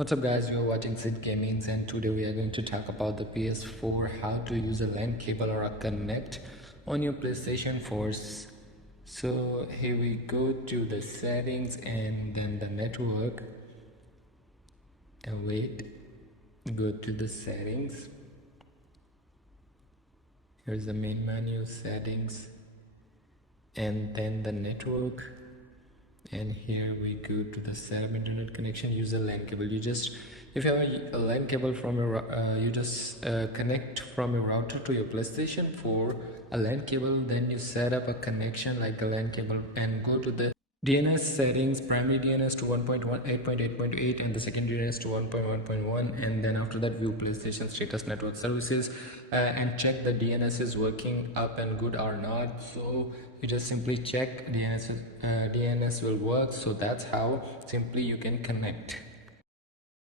What's up guys, you're watching Sid Gamings and today we are going to talk about the PS4, how to use a LAN cable or a connect on your PlayStation 4. So here we go to the settings and then the network and go to the settings. Here's the main menu, settings, and then the network. And here we go to the setup internet connection, use a LAN cable. If you have a LAN cable from your you just connect from your router to your PlayStation 4 a LAN cable, then you set up a connection like a LAN cable and go to the DNS settings, primary DNS to 1.1.8.8.8 and the secondary DNS to 1.1.1, and then after that view PlayStation status network services and check the DNS is working up and good or not. So you just simply check DNS will work. So that's how simply you can connect.